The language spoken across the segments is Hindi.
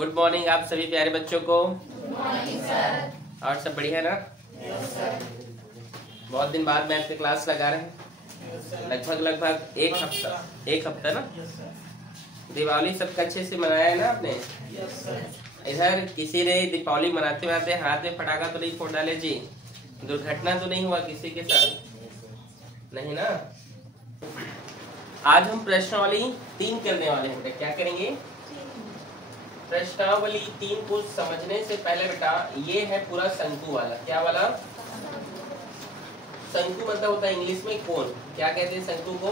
गुड मॉर्निंग आप सभी प्यारे बच्चों को। Good morning sir. और सब बढ़िया ना? Yes sir. बहुत दिन बाद मैथ की क्लास लगा रहे हैं, लगभग एक हफ्ता ना। दिवाली सबका अच्छे से मनाया है ना आपने? Yes sir. इधर किसी ने दीपावली मनाते मनाते हाथ में पटाखा तो नहीं फोड़ डाले जी? दुर्घटना तो नहीं हुआ किसी के साथ? नहीं ना। आज हम प्रश्नावली 3 करने वाले हैं। क्या करेंगे? प्रश्नावली 3 को समझने से पहले बेटा ये है पूरा शंकु वाला। क्या वाला? शंकु मतलब होता है इंग्लिश में कोन। क्या कहते हैं शंकु को?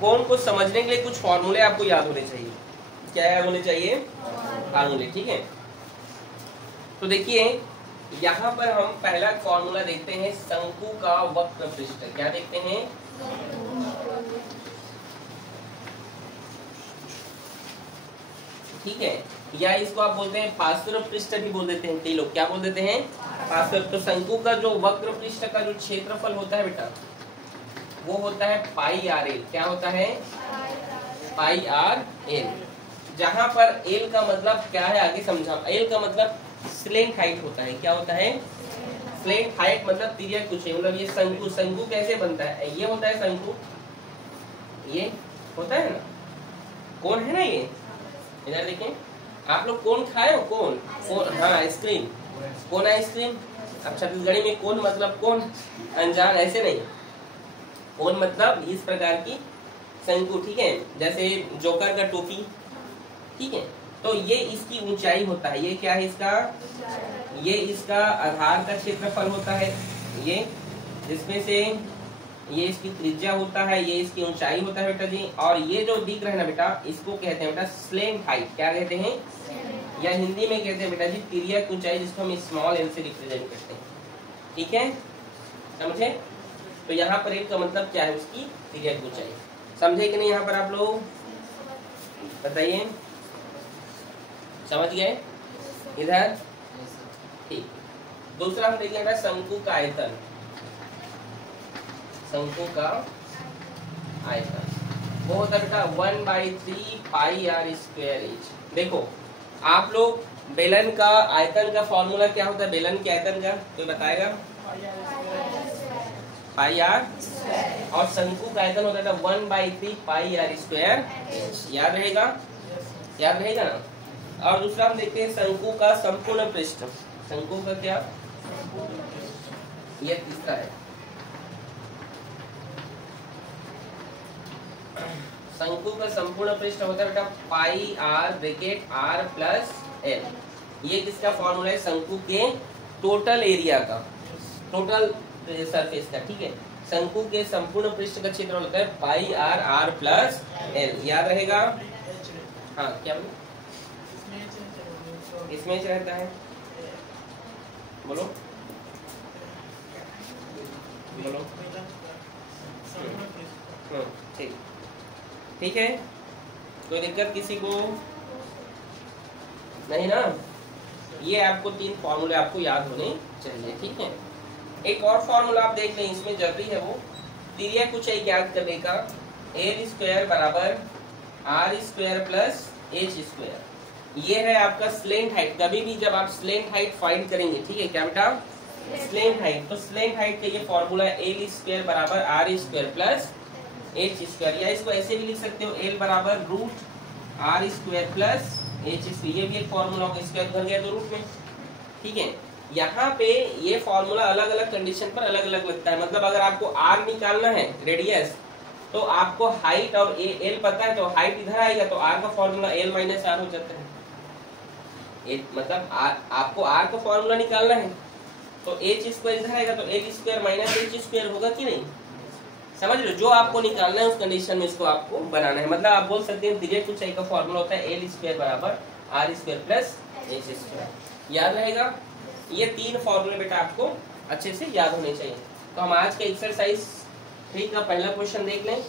कोन को समझने के लिए कुछ फॉर्मूले आपको याद होने चाहिए। क्या याद होने चाहिए? फॉर्मूले। ठीक है, तो देखिए यहाँ पर हम पहला फॉर्मूला देखते हैं शंकु का वक्र पृष्ठ। क्या देखते हैं? ठीक है, या इसको आप बोलते हैं पार्श्व पृष्ठ भी बोल देते हैं कई लोग। क्या बोल देते हैं? पार्श्व। तो शंकु का जो वक्र पृष्ठ का जो क्षेत्रफल होता है बेटा वो होता है पाई आर एल। क्या होता है? पाई आर एल। जहां पर एल का मतलब क्या है आगे समझा। एल का मतलब स्लेंट हाइट होता है। क्या होता है? स्लेंट हाइट मतलब तिर्यक कुछ है। मतलब ये शंकु, शंकु कैसे बनता है? ये होता है शंकु, ये होता है ना कौन है ना। ये इधर देखें, आप लोग कौन खाए हो? कौन? हाँ आइसक्रीम। कौन आइसक्रीम? अब छत्तीसगढ़ी में कौन मतलब कौन, अनजान ऐसे नहीं। कौन मतलब इस प्रकार की शंकु। ठीक है, जैसे जोकर का टोपी। ठीक है, तो ये इसकी ऊंचाई होता है। ये क्या है इसका? ये इसका आधार का क्षेत्रफल होता है। ये जिसमें से ये इसकी त्रिज्या होता है, ये इसकी ऊंचाई होता है बेटा जी। और ये जो दिख रहा है ना बेटा इसको कहते हैं बेटा स्लेंट हाइट। क्या कहते हैं? या हिंदी में कहते हैं बेटा जी तिर्यक ऊंचाई, जिसको हम स्मॉल एल से रिप्रेजेंट करते हैं। ठीक है, समझे? तो यहाँ पर एक का मतलब क्या है? उसकी तिर्यक ऊंचाई। समझे कि नहीं? यहाँ पर आप लोग बताइए, समझ गए? इधर ठीक। दूसरा हम देखेंगे शंकु का आयतन। शंकु का आयतन वो होता है बेटा 1/3 पाई आर स्क्वायर एच। देखो आप लोग बेलन का आयतन का फॉर्मूला क्या होता है? बेलन के आयतन का कोई बताएगा? पाई आर। और शंकु का आयतन होता है 1/3 पाई आर स्क्वायर एच। याद रहेगा? याद रहेगा ना। और दूसरा हम देखते हैं शंकु का संपूर्ण पृष्ठ। शंकु का क्या? ये तीसरा है। शंकु का संपूर्ण पृष्ठ होता है बेटा pi R bracket R plus L. ये किसका फॉर्मूला है? शंकु के टोटल एरिया का, टोटल सरफेस का। ठीक है, शंकु के संपूर्ण पृष्ठ का क्षेत्रफल होता है पाई आर आर प्लस एल। याद रहेगा? हाँ क्या बोलो? इसमें रहता है, बोलो बोलो। ठीक, ठीक है, कोई दिक्कत किसी को नहीं ना? ये आपको 3 फॉर्मूले आपको याद होने चाहिए। ठीक है, एक और फॉर्मूला आप देख लें, इसमें जरूरी है वो तिर्यक ऊंचाई ज्ञात करने का। एल स्क्वायर बराबर R square plus H square. ये है आपका स्लेंट हाइट। कभी भी जब आप स्लेंट हाइट फाइंड करेंगे, ठीक है क्या बेटा? स्लेंट हाइट, तो स्लेंट हाइट का ये फॉर्मूला एल स्क्वायर बराबर R square plus H square. या इसको ऐसे भी लिख सकते हो एल बराबर root R square plus H square. ये भी एक फॉर्मूला होगा, स्क्वायर भर गया तो रूट में। ठीक है, यहाँ पे ये फॉर्मूला अलग अलग कंडीशन पर अलग अलग लगता है। मतलब अगर आपको आर निकालना है रेडियस, तो आपको हाइट और एल पता है, तो हाइट इधर आएगा तो आर का फॉर्मूला एल माइनस आर हो जाता है। मतलब आपको आर का फॉर्मूला निकालना है तो एच स्क्वायर इधर आएगा तो L square minus H square होगा कि नहीं? समझ लो, जो आपको निकालना है उस कंडीशन में इसको आपको बनाना है। मतलब आप बोल सकते हैं तिर्यक ऊंचाई का फॉर्मूला होता है एल स्क्वायर बराबर R square plus H square. याद रहेगा? ये 3 फॉर्मूले बेटा आपको अच्छे से याद होने चाहिए। तो हम आज के एक्सरसाइज 3 का पहला क्वेश्चन देख लें।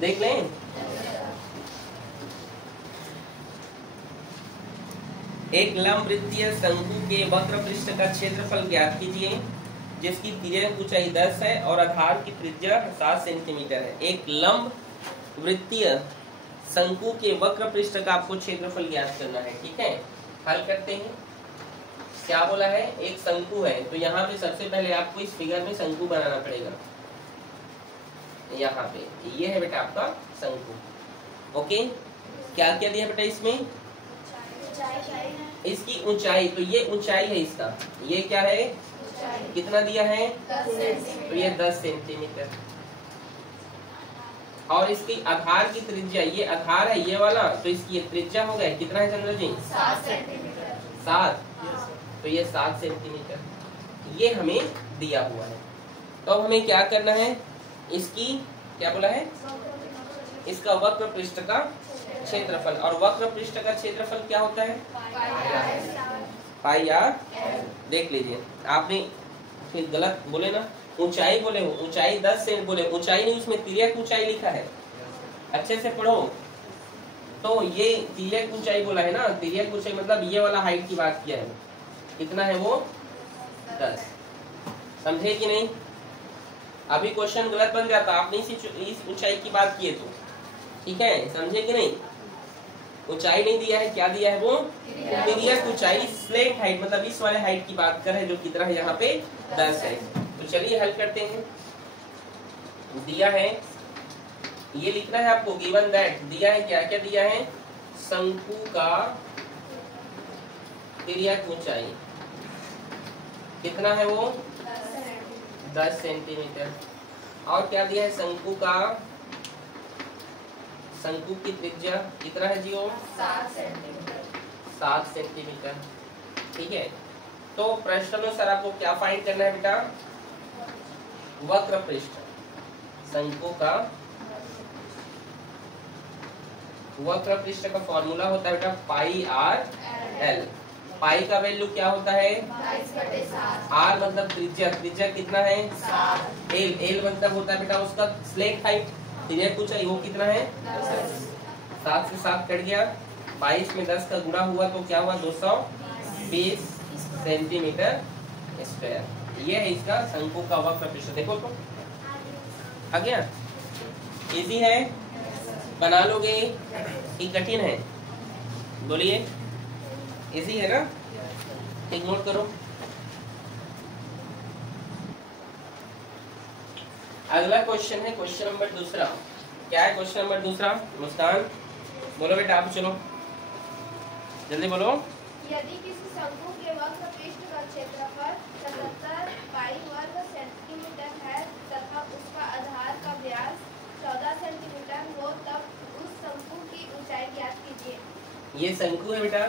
देख लें, एक लंब वृत्तीय शंकु के वक्र पृष्ठ का क्षेत्रफल ज्ञात कीजिए जिसकी तिर्यक ऊंचाई 10 है और आधार की त्रिज्या 7 सेंटीमीटर है। एक लंब वृत्तीय शंकु के वक्र पृष्ठ का आपको क्षेत्रफल ज्ञात करना है। ठीक है, हल करते हैं। क्या बोला है, एक शंकु है, तो यहाँ पे सबसे पहले आपको इस फिगर में शंकु बनाना पड़ेगा। यहाँ पे ये है बेटा आपका शंकु। ओके, क्या क्या दिया बेटा इसमें, इसकी ऊंचाई, तो ये ऊंचाई है इसका, ये क्या है, कितना दिया है, तो ये 10 सेंटीमीटर। और इसकी आधार की त्रिज्या, ये आधार है ये वाला, तो इसकी त्रिज्या हो गया कितना है चंद्र जी, 7 सेंटीमीटर। 7, तो ये 7 सेंटीमीटर ये हमें दिया हुआ है। तो अब हमें क्या करना है, इसकी क्या बोला है, इसका वक्र पृष्ठ का क्षेत्रफल। और वक्र पृष्ठ का क्षेत्रफल क्या होता है, पाई आर। देख लीजिए, आपने फिर गलत बोले ना, ऊंचाई बोले हो, ऊंचाई 10 सेंट बोले, ऊंचाई नहीं, उसमें तिर्यक ऊंचाई लिखा है, अच्छे से पढ़ो। तो ये तिर्यक ऊंचाई बोला है ना, तिर्यक ऊंचाई मतलब ये वाला हाइट की बात किया है, कितना है वो 10। समझे कि नहीं, अभी क्वेश्चन गलत बन जाता आपने इस ऊंचाई की बात की है तो। ठीक है, समझे कि नहीं, ऊंचाई नहीं दिया है, क्या दिया है वो तिर्यक ऊंचाई, स्लेंट हाइट मतलब इस वाले हाइट की बात कर रहे हैं, जो कितना है यहाँ पे 10 है। तो चलिए हल करते हैं। दिया है, ये लिखना है आपको, गिवन दैट, दिया है क्या क्या दिया है, शंकु का तिर्यक ऊंचाई कितना है वो 10 सेंटीमीटर। और क्या दिया है, शंकु का, शंकु की त्रिज्या कितना है जी वो 7 सेंटीमीटर। 7 सेंटीमीटर। ठीक है, तो प्रश्नानुसार आपको क्या फाइंड करना है बेटा, वक्र पृष्ठ, शंकु का वक्र पृष्ठ का फॉर्मूला होता है बेटा पाई आर एल। पाई का वैल्यू क्या होता है 22/7। आर मतलब त्रिज्या, त्रिज्या कितना है 7। एल, एल मतलब होता है बेटा उसका स्लेंट हाइट, तिर्यक ऊंचाई वो कितना है 10। 7 से 7 कट गया, 22 में 10 का गुणा हुआ तो क्या हुआ 220 सेंटीमीटर स्क्वायर। ये है इसका शंकु का वक्र पृष्ठ। देखो तो आ गया, इजी है, बना लोगे कि कठिन है, बोलिए, इजी है ना, एक नोट करो। अगला क्वेश्चन है क्वेश्चन नंबर दूसरा। क्या है क्वेश्चन नंबर दूसरा, मुस्कान बोलो बेटा, आप चलो जल्दी बोलो। यदि किसी शंकु के वक्र पृष्ठ का क्षेत्रफल 77 पाई वर्ग सेंटीमीटर है तथा उसका आधार का व्यास 14 सेंटीमीटर हो, तब उस शंकु की ऊंचाई ज्ञात कीजिए। ये शंकु है बेटा,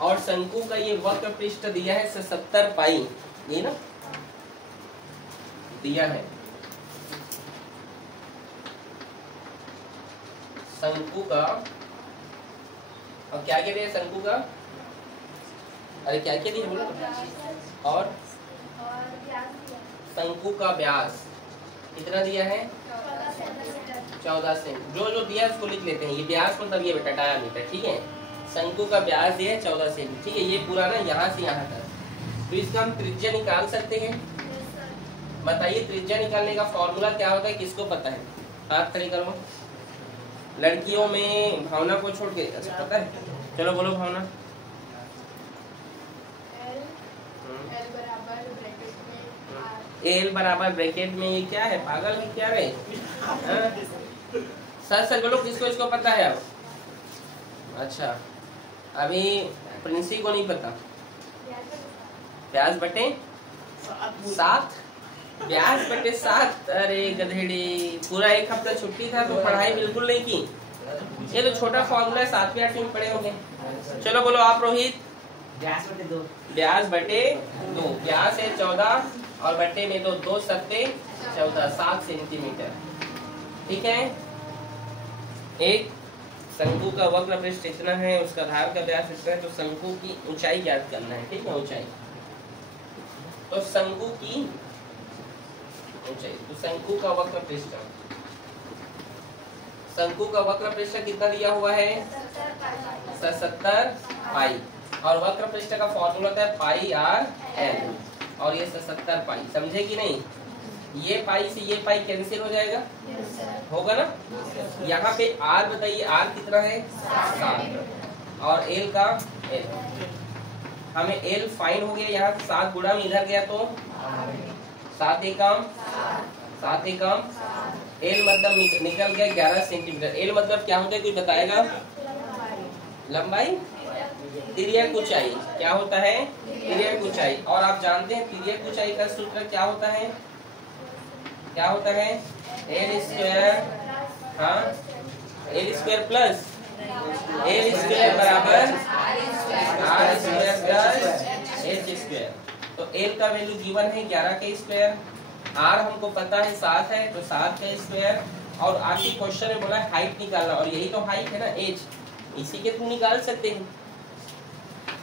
और शंकु का ये वक्र पृष्ठ दिया है 77 पाई, ये ना दिया है शंकु का। और क्या क्या दिया है शंकु का, अरे क्या क्या दिया बोलो, और व्यास दिया शंकु का व्यास कितना दिया है 14 सेंटीमीटर। 14 सेंट। जो जो दिया है उसको लिख लेते हैं, ये व्यास मतलब ये बेटा डायामीटर। ठीक है, शंकु का व्यास दिया है 14 सेंट। ठीक है, ये पूरा ना यहाँ से यहाँ तक, तो इसका हम त्रिज्या निकाल सकते हैं। बताइए त्रिज्या निकालने का फॉर्मूला क्या होता है, किसको पता है, हाथ खड़ी करो। लड़कियों में भावना को छोड़ के, अच्छा पता है, चलो बोलो भावना। एल बराबर ब्रैकेट में ये क्या है, पागल है क्या रे, सच सच बोलो, किसको इसको पता है अब। अच्छा, अभी प्रिंसी को नहीं पता, ब्याज बटे 7, ब्याज बटे 7। अरे गधेड़ी, पूरा एक हफ्ता छुट्टी था तो पढ़ाई बिल्कुल नहीं की। ये तो छोटा फॉर्मूला है, 7वीं 8वीं में पढ़े होंगे। चलो बोलो आप रोहित, ब्यास बटे 2, ब्याज बटे 2, ब्याज है 14 और बटे में तो 2 सत्ते 14, 7 सेंटीमीटर। ठीक है, एक शंकु का वक्र पृष्ठ इतना है, उसका आधार का व्यास इतना है, तो शंकु की ऊंचाई ज्ञात करना है। ठीक है, ऊंचाई, तो शंकु की ऊंचाई, तो शंकु का वक्र पृष्ठ, शंकु का वक्र पृष्ठ कितना दिया हुआ है 77 पाई, और वक्र पृष्ठ का फॉर्मूला होता है पाई आर एल, और ये 77 पाई। समझे कि नहीं, ये पाई से ये पाई कैंसिल हो जाएगा, होगा ना। यहाँ पे आर बताइए, आर कितना है 7 और एल का एल, हमें एल फाइन हो गया। यहाँ 7 गुणा में इधर गया तो 7 एकम एल मतलब निकल गया 11 सेंटीमीटर। एल मतलब क्या होता है कोई बताएगा? लंबाई तिर्यक ऊंचाई। क्या होता है? तिर्यक ऊंचाई। और आप जानते हैं तिर्यक ऊंचाई का सूत्र क्या होता है? क्या होता है? एल स्क्वायर, हाँ L square plus L square बराबर R square plus H square. तो एल का वैल्यू गिवन है 11 के स्क्वायर, आर हमको पता है 7 है तो 7 के स्क्वायर, और आखिरी क्वेश्चन में बोला हाइट निकालना, और यही तो हाइट है ना, एच, इसी के थ्रू निकाल सकते हैं।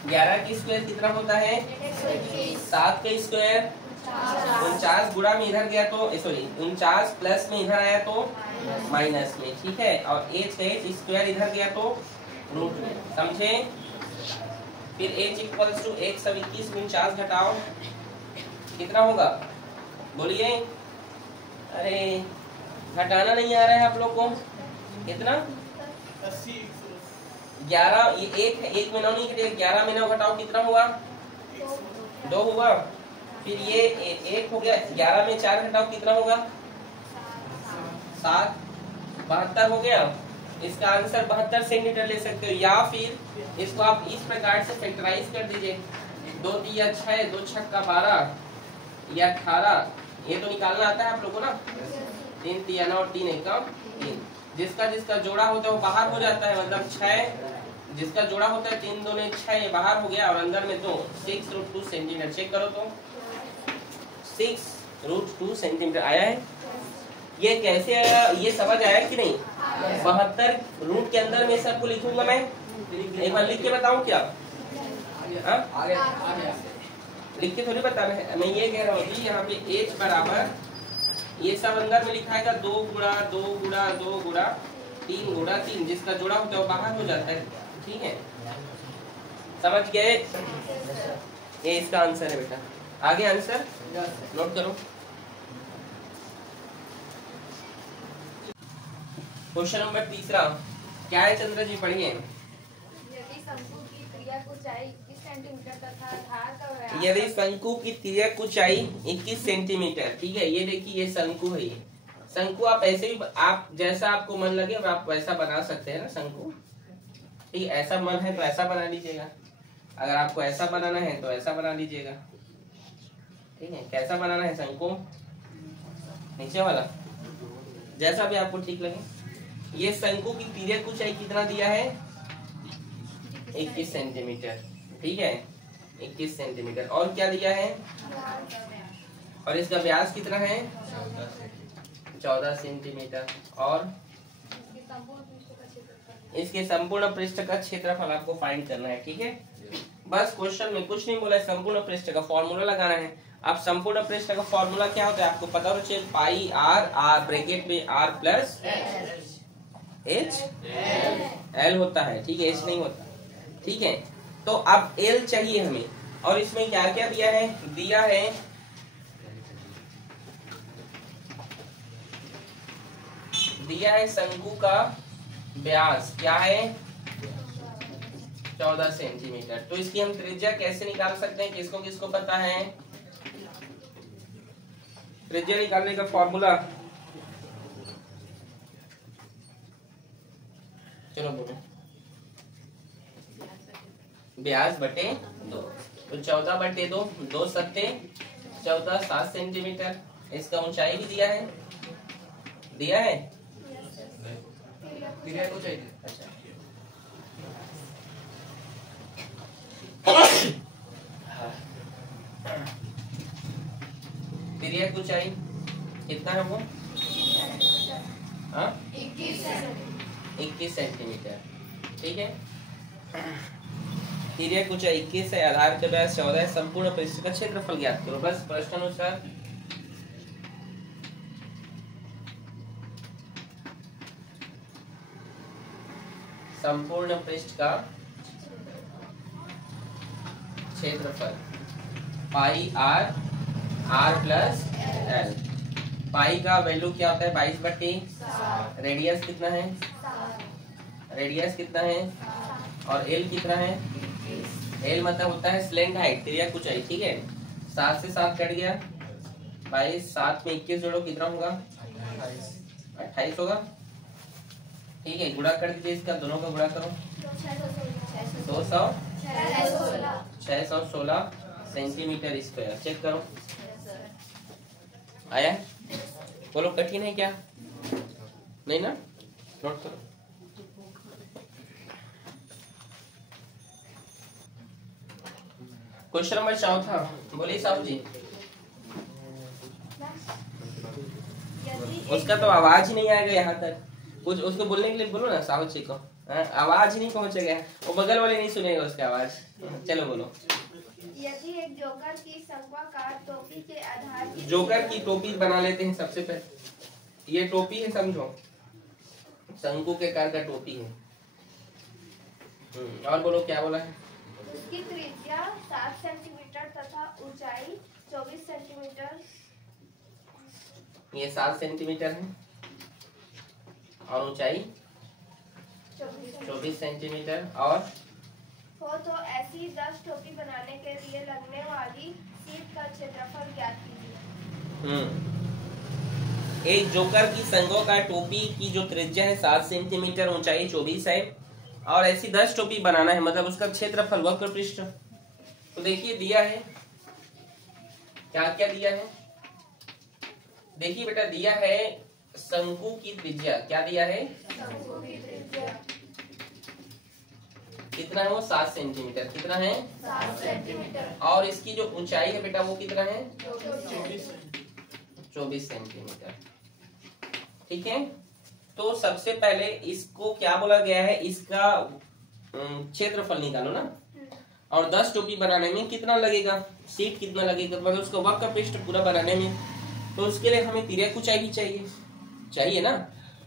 11 की स्क्वायर कितना होता है? 7 के स्क्वायर 49 गुणा में इधर गया तो सॉरी 49 प्लस में इधर आया तो माइनस में, ठीक है। और एच का एच स्क्वायर इधर गया तो रूट में, समझे। फिर एच इक्वल्स टू 1 सब 21 में 49 घटाओ कितना होगा बोलिए? अरे घटाना नहीं आ रहा है आप लोग को, कितना? 11, ये 1 है, 1 में 9 नहीं घटेगा, 11 में 9 घटाओ कितना हुआ? 2 हुआ। फिर ये 1 हो गया, 11 में 4 घटाओ कितना होगा? 7, 72 हो गया। इसका आंसर 72 सेंटीमीटर ले सकते हो, या फिर इसको आप इस प्रकार से फैक्टराइज कर दीजिए। 2 तिया 6, 2 छक्का 12 या 18, ये तो निकालना आता है आप लोगों को ना। 3 तिया 9 और 3 एकम 3, जिसका जोड़ा होता है वो बाहर हो जाता है, मतलब 6 जिसका जोड़ा होता है 3 दूने 6, ये बाहर हो गया और अंदर में 2, 6√2 सेंटीमीटर। चेक करो तो 6√2 सेंटीमीटर आया है। ये कैसे आया, ये समझ आया कि नहीं? 72 रूट के अंदर में सबको लिखूंगा मैं, एक बार लिख के बताऊं क्या? लिख के थोड़ी बताना है, मैं ये कह रहा हूँ कि यहाँ पे h बराबर ये सब अंदर में लिखा है 2 गुणा 2 गुणा 2 गुणा 3 गुणा 3, जिसका जोड़ा होता है वो बाहर हो जाता है, ठीक है। समझ गए? ये इसका आंसर है बेटा। आगे आंसर नोट करो। क्वेश्चन नंबर 3 क्या है चंद्र जी, पढ़िए। यदि शंकु की तिर्यक ऊंचाई 21 सेंटीमीटर तथा आधार का व्यास, यदि शंकु की तिर्यक ऊंचाई 21 सेंटीमीटर, ठीक है। ये देखिए ये शंकु है, ये शंकु आप ऐसे भी, आप जैसा आपको मन लगे और आप वैसा बना सकते हैं ना शंकु, ठीक। ऐसा मन है तो ऐसा बना लीजिएगा, अगर आपको ऐसा बनाना है तो ऐसा बना लीजिएगा, ठीक है। कैसा बनाना है शंकु? नीचे वाला, जैसा भी आपको ठीक लगे। ये शंकु की तिर्यक ऊंचाई कितना दिया है? 21 सेंटीमीटर, ठीक है, 21 सेंटीमीटर। और क्या दिया है? और इसका व्यास कितना है? 14 सेंटीमीटर। और इसके संपूर्ण पृष्ठ का क्षेत्रफल आपको फाइंड करना है, ठीक है। बस क्वेश्चन में कुछ नहीं बोला है, संपूर्ण पृष्ठ का फॉर्मूला लगाना है। अब संपूर्ण पृष्ठ का फॉर्मूला क्या होता है आपको पता होना चाहिए, पाई आर ब्रैकेट में आर प्लस एच एल होता है, ठीक है, एच नहीं होता, ठीक है। तो अब एल चाहिए हमें, और इसमें क्या क्या दिया है? दिया है शंकु का व्यास क्या है? 14 सेंटीमीटर। तो इसकी हम त्रिज्या कैसे निकाल सकते हैं? किसको किसको पता है? त्रिज्या निकालने का फॉर्मूला चलो बोलो, व्यास बटे 2, तो 14/2, 2 सत्ते 14, 7 सेंटीमीटर। इसका ऊंचाई भी दिया है, अच्छा। तिर्यक ऊंचाई कितना है वो? 21 सेंटीमीटर, ठीक है। तिर्यक ऊंचाई 21 है, आधार के व्यास 14 है, संपूर्ण पृष्ठ का क्षेत्रफल ज्ञात करो। बस प्रश्नानुसार संपूर्ण पृष्ठ का क्षेत्रफल पाई आर प्लस एल, पाई का वैल्यू क्या होता है 22/7। रेडियस कितना है, रेडियस कितना है, और एल कितना है, एल मतलब होता है स्लेंट हाइट, त्रिज्या ऊंचाई, ठीक है। 7 से 7 कट गया, 22, 7 में 21 जोड़ो कितना होगा, 28 होगा, ठीक है। गुणा कर दीजिए इसका, दोनों का गुणा करो, 616 सेंटीमीटर स्क्वायर। चेक करो आया, बोलो कठिन है क्या, नहीं ना, नोट करो। क्वेश्चन नंबर 4, बोलिए साहब जी। उसका तो आवाज ही नहीं आएगा यहाँ तक, कुछ उसको बोलने के लिए बोलो ना साहब जी को, आवाज ही नहीं पहुंचेगा, वो बगल वाले नहीं सुनेगा उसकी आवाज। चलो बोलो। यदि एक जोकर की शंक्वाकार टोपी के आधार की जोकर की टोपी बना लेते हैं सबसे पहले। ये टोपी है, समझो, शंकु के आकार का टोपी है। और बोलो क्या बोला है। उसकी त्रिज्या 7 सेंटीमीटर तथा ऊंचाई 24 सेंटीमीटर। ये 7 सेंटीमीटर है और ऊंचाई 24 सेंटीमीटर। और हो तो ऐसी 10 टोपी बनाने के लिए लगने वाली सीट का क्षेत्रफल ज्ञात कीजिए। एक जोकर की शंक्वाकार टोपी की जो त्रिज्या है 7 सेंटीमीटर, ऊंचाई 24 है, और ऐसी 10 टोपी बनाना है, मतलब उसका क्षेत्रफल वक्र पृष्ठ। तो देखिए दिया है, क्या क्या दिया है, देखिए बेटा, दिया है शंकु की त्रिज्या, क्या दिया है, कितना है वो 7 सेंटीमीटर, कितना है 7 सेंटीमीटर। और इसकी जो ऊंचाई है बेटा वो कितना है 24 सेंटीमीटर, ठीक है। तो सबसे पहले इसको क्या बोला गया है, इसका क्षेत्रफल निकालो ना, और 10 टोपी बनाने में कितना लगेगा, सीट कितना लगेगा, मतलब उसको वक्र पृष्ठ पूरा बनाने में। तो उसके लिए हमें तिर्यक ऊंचाई भी चाहिए ना।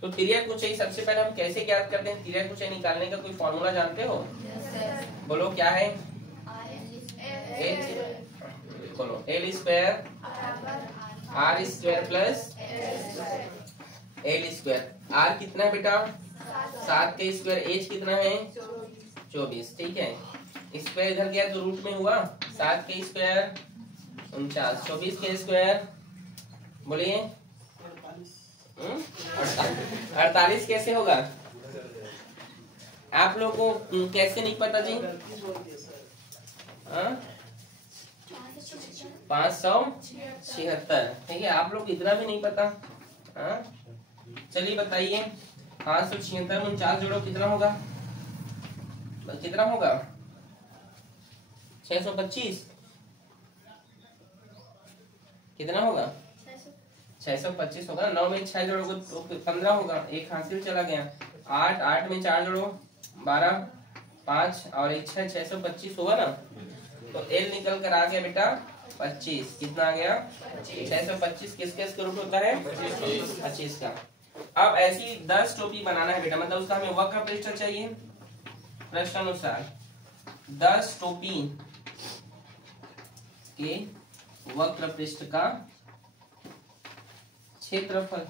तो तिर्यक ऊंचाई सबसे पहले हम कैसे ज्ञात करते हैं, तिर्यक ऊंचाई निकालने का कोई फॉर्मूला जानते हो, बोलो क्या है, बोलो L square R square plus L square. R कितना है बेटा 7 के स्क्वायर, एच कितना है 24, ठीक है। स्क्वायर इधर गया तो रूट में हुआ, 7 के स्क्वायर 49, 24 के स्क्वायर बोलिए 48 कैसे होगा, आप लोग को कैसे नहीं पता जी, 576, ठीक है। आप लोग इतना भी नहीं पता, चलिए बताइए, 576 में 49 जोड़ो कितना होगा, कितना होगा 625, कितना होगा 625 होगा। 9 में 6 जोड़ोगे तो 15 होगा, एक हासिल चला गया। 8 में 4 जोड़ो 12, 5 और 1 6, 625 होगा ना। तो एल निकल कर आ गया बेटा 25, कितना आ गया 625, किसके रूट होता है 25 का। अब ऐसी 10 टोपी बनाना है बेटा, मतलब उसका हमें वक्र पृष्ठ चाहिए। प्रश्नानुसार 10 टोपी के वक्र पृष्ठ का क्षेत्रफल।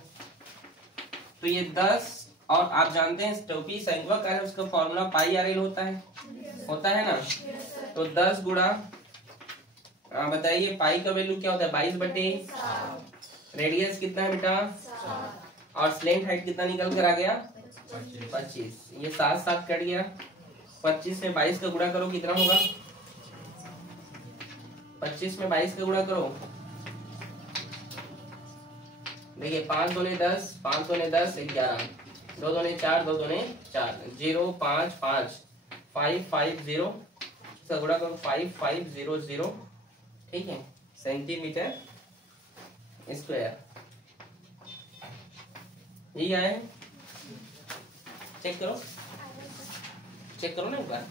तो ये 10, और आप जानते हैं टोपी शंक्वाकार है, उसका फॉर्मूला पाई आर एल होता है ना। तो 10 गुणा, बताइए पाई का वैल्यू क्या होता है 22/7। रेडियस कितना है बेटा, और स्लेंट हाइट कितना निकल कर आ गया 25। ये 7 कट गया, 25 में 22 का गुणा करो कितना होगा, 25 में 22 का गुणा करो, देखिए 5 दूने 10, 5 दूने 10, 11, 2 दूने 4, 2 दूने 4, 0 5 5 5 5 0, इसका गुणा करो 5 5 0 0, ठीक है, सेंटीमीटर स्क्वायर। यही आया है, चेक करो ना एक बार,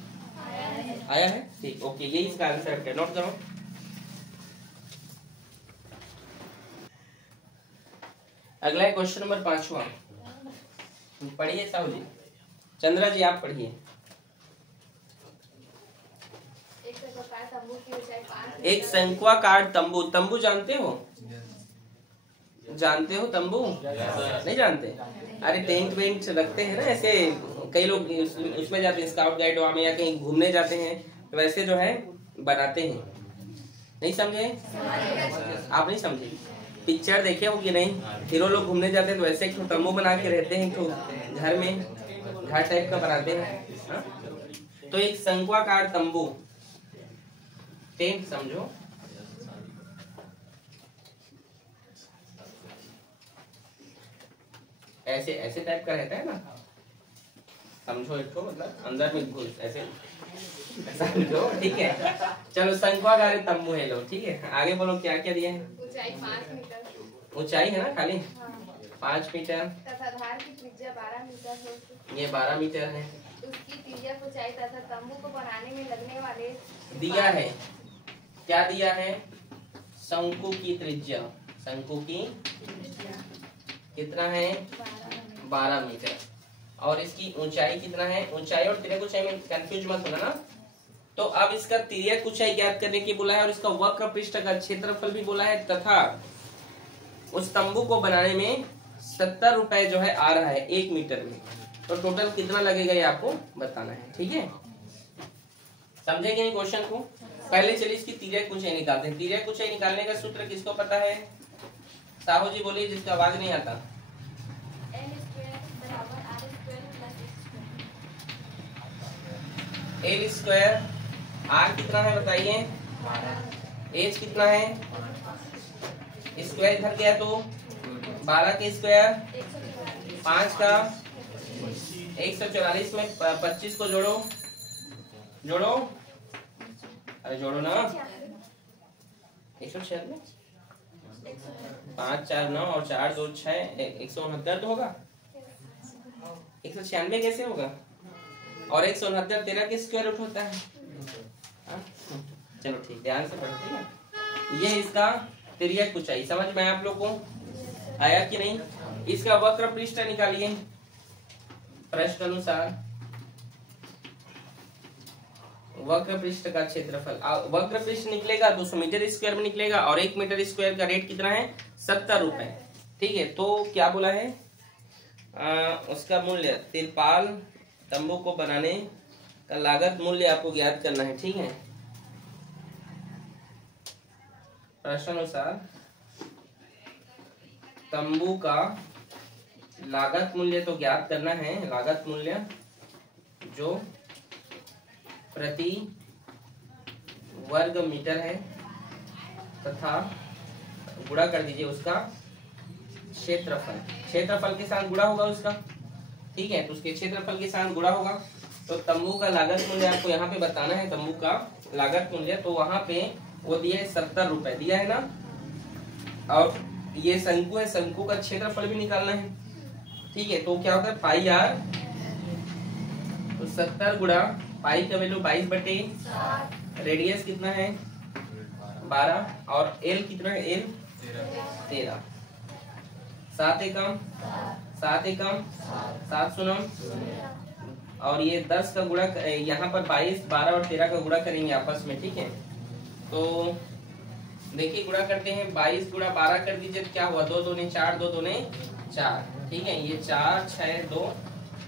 आया है, ठीक, ओके, यही इसका आंसर है, नोट करो। अगला है क्वेश्चन नंबर 5वां, पढ़िए साहू जी, चंद्रा जी आप पढ़िए। एक शंक्वाकार तंबू, तंबू जानते हो, जानते हो तंबू? नहीं जानते? अरे टेंट वेंट रखते हैं ना ऐसे, कई लोग उसमें जाते हैं, स्काउट गाइड में या कहीं घूमने जाते हैं तो वैसे जो है बनाते हैं। नहीं समझे? आप नहीं समझे? पिक्चर देखे हो कि नहीं? हीरो लोग घूमने जाते हैं तो वैसे एक तो तंबू बना के रहते हैं, तो घर में घर टाइप का बनाते हैं। हाँ? तो एक शंक्वाकार तंबू, टेंट समझो, ऐसे ऐसे टाइप का रहता है ना, समझो इसको, मतलब अंदर में घुस ऐसे समझो, ठीक है। चलो शंक्वाकार तंबू है लो, ठीक है। आगे बोलो क्या क्या दिया है? ऊंचाई 5 मीटर। ऊंचाई है ना खाली हाँ। 5 मीटर, तथा धार की त्रिज्या 12 मीटर है। ये 12 मीटर है। उसकी तिर्यक ऊंचाई तथा तंबू को बनाने में लगने वाले दिया है, क्या दिया है? शंकु की त्रिज्या, शंकु की कितना है? 12 मीटर। और इसकी ऊंचाई कितना है? ऊंचाई और तिर्यक ऊंचाई में कंफ्यूज मत होना ना। तो अब इसका तिर्यक ऊंचाई ज्ञात करने की बोला है और इसका वक्र पृष्ठ का क्षेत्रफल भी बोला है, तथा उस तंबू को बनाने में 70 रुपए जो है आ रहा है 1 मीटर में। तो टोटल कितना लगेगा ये आपको बताना है, ठीक है। समझेंगे नहीं क्वेश्चन को? पहले चलिए इसकी तिर्यक ऊंचाई निकालते हैं। तिर्यक ऊंचाई निकालने का सूत्र किसको पता है? साहू जी बोलिए, जिसका आवाज नहीं आता। एल स्क्वायर, आर कितना है बताइए? एच कितना है? स्क्वायर इधर गया तो 12 के स्क्वायर 5 का 144 में 25 को जोड़ो, जोड़ो, अरे जोड़ो ना, 196, 5 4 9 और 4 2 6, 169 तो होगा। 196 कैसे होगा? और 169 13 के स्क्वायर रूट होता है। चलो ठीक, ध्यान से पढ़ो, ठीक है। ये इसका तिर्यक ऊंचाई समझ में आप लोग को आया कि नहीं? इसका वक्र पृष्ठ निकालिए प्रश्न अनुसार। वक्र पृष्ठ का क्षेत्रफल, वक्र पृष्ठ निकलेगा 200 मीटर स्क्वायर में निकलेगा और 1 मीटर स्क्वायर का रेट कितना है? 70 रुपए, ठीक है। तो क्या बोला है? उसका मूल्य, तिरपाल तंबू को बनाने का लागत मूल्य आपको ज्ञात करना है, ठीक है। प्रश्न अनुसार तंबू का लागत मूल्य तो ज्ञात करना है, लागत मूल्य जो प्रति वर्ग मीटर है तथा गुणा कर दीजिए उसका क्षेत्रफल, क्षेत्रफल के साथ गुणा होगा उसका, ठीक है। तो उसके क्षेत्रफल के साथ गुणा होगा। तो तंबू का लागत मूल्य आपको यहाँ पे बताना है, तंबू का लागत मूल्य। तो वहां पे वो दिया है 70 रुपए दिया है ना। और ये शंकु है, शंकु का क्षेत्रफल भी निकालना है, ठीक है। तो क्या होता है? पाई आर, तो 70 गुणा पाई का वैल्यू 22/7, रेडियस कितना है? 12, और एल कितना है? एल 13, 7 एकम 7 एकम 7 सुनम, और ये 10 का गुणा, यहाँ पर 22 12 और 13 का गुणा करेंगे आपस में, ठीक है। तो देखिए गुणा करते हैं, 22 गुणा 12 कर दीजिए तो क्या हुआ? 2 दूनी 4, 2 दूनी 4, ठीक है। ये 4 6 2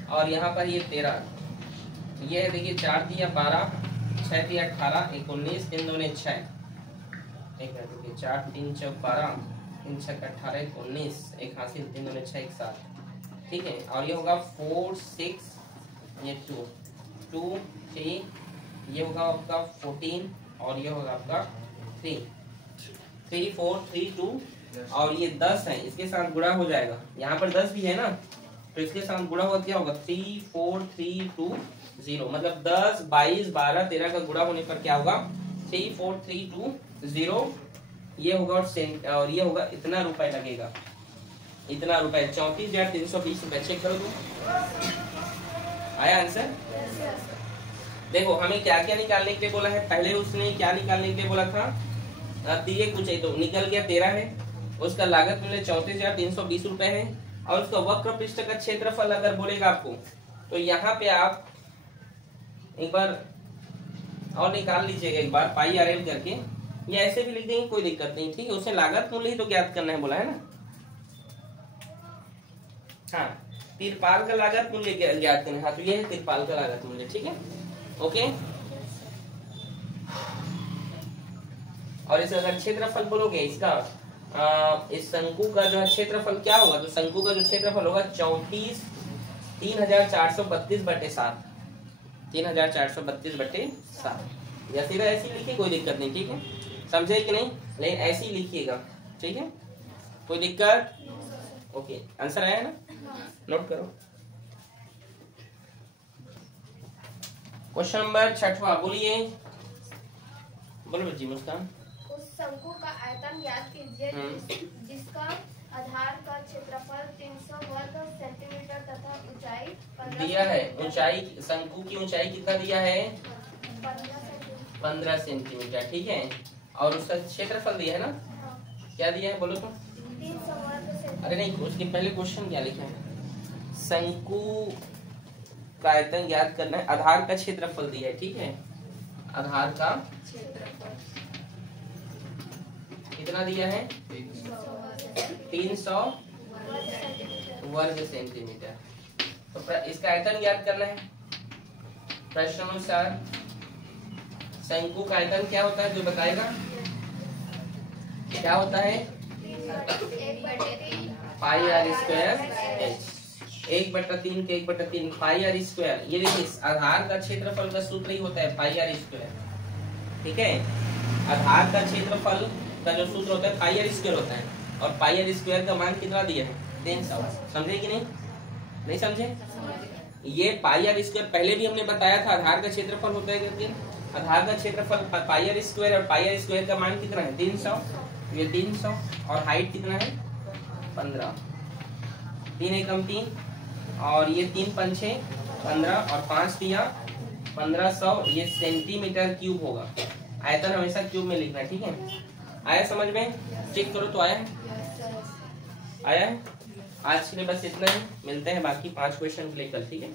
और यहाँ पर ये 13, ये देखिए 4 दिया 12, 6 दिया 18, 19, 3 दूनी 6, ठीक है। देखिए 4 3 चौक 12, 3 6 18, 19, एक हासिल 3 दूनी 6 एक 7, ठीक है। और ये होगा 4 6, ये 2 2 3, ये होगा आपका 14 और ये होगा आपका 3 3 4 3 2 और ये 10 है, इसके साथ गुणा हो जाएगा। यहाँ पर 10 भी है ना, तो इसके साथ गुणा हुआ क्या होगा? 3 4 3 2 0, मतलब 10 22 12 13 का गुणा होने पर क्या होगा? 3 4 3 2 0 ये होगा। और ये होगा इतना रुपए लगेगा, इतना रुपए 34,320 रुपए। चेक करो तो आया आंसर? देखो हमें क्या क्या निकालने के लिए बोला है? पहले उसने क्या निकालने के लिए बोला था? तिर्यक ऊंचाई, तो निकल गया 13 है, उसका लागत मूल्य 34,320 रुपए है। और उसका वक्र पृष्ठ का क्षेत्रफल अगर बोलेगा आपको, तो यहाँ पे आप एक बार और निकाल लीजिएगा, एक बार पाई आर एल करके, या ऐसे भी लिख देंगे कोई दिक्कत नहीं, ठीक है। उसे लागत मूल्य ही तो ज्ञात करना है बोला है ना, हाँ, तिरपाल का लागत मूल्य ज्ञात करना। हाँ, तो ये है तिरपाल का लागत मूल्य। ठीक है, ओके। और इसका अगर क्षेत्रफल बोलोगे इसका इस शंकु का जो है क्षेत्रफल क्या होगा, तो शंकु का जो क्षेत्रफल होगा 34,432/7। 3432/7 या सीधा ऐसी लिखिए, कोई दिक्कत नहीं। ठीक है, समझे कि नहीं? लेकिन ऐसी लिखिएगा। ठीक है, कोई दिक्कत? ओके, आंसर आया ना? नोट करो। क्वेश्चन नंबर 6वां बोलिए, बोलो बच्ची मुस्कान। उस शंकु का आयतन ज्ञात कीजिए जिसका आधार का क्षेत्रफल 300 वर्ग सेंटीमीटर तथा ऊंचाई 15 दिया है। ऊंचाई, शंकु की ऊंचाई कितना दिया है? 15 सेंटीमीटर। ठीक है, और उसका क्षेत्रफल दिया है ना? क्या दिया है बोलो तो? 300 वर्ग सेंटीमीटर। अरे नहीं, उसके पहले क्वेश्चन क्या लिखा है? शंकु का आयतन ज्ञात करना है, आधार का क्षेत्रफल दिया है। ठीक है, आधार का कितना दिया है? 300 वर्ग सेंटीमीटर। तो इसका आयतन ज्ञात करना है। प्रश्न अनुसार शंकु का आयतन क्या होता है, जो बताएगा? क्या होता है? पाई आर स्क्वायर एच। 1/3 के 1/3 पाई आर स्क्वायर। ये देखिए, आधार का क्षेत्रफल का सूत्र ही होता है पाई आर स्क्वायर। ठीक है, आधार का क्षेत्रफल का जो सूत्र होता है पाई आर स्क्वायर होता है, और पाई आर स्क्वायर का मान कितना दिया है? 300। समझे कि नहीं? नहीं समझे? ये पाई आर स्क्वायर पहले भी हमने बताया था, आधार का क्षेत्रफल होता है करके। आधार का क्षेत्रफल पाई आर स्क्वायर, और पाई आर स्क्वायर का मान कितना है? 300। ये 300, और हाइट कितना है? 15। 3 एकम 3, और ये 3 पंचे 15, और 5 तिया 1500। ये सेंटीमीटर क्यूब होगा। आयतन हमेशा क्यूब में लिखना है। ठीक है, आया समझ में? चेक करो तो आया है? आया है? आज के लिए बस इतना ही, मिलते हैं बाकी 5 क्वेश्चन के लिए कल। ठीक है।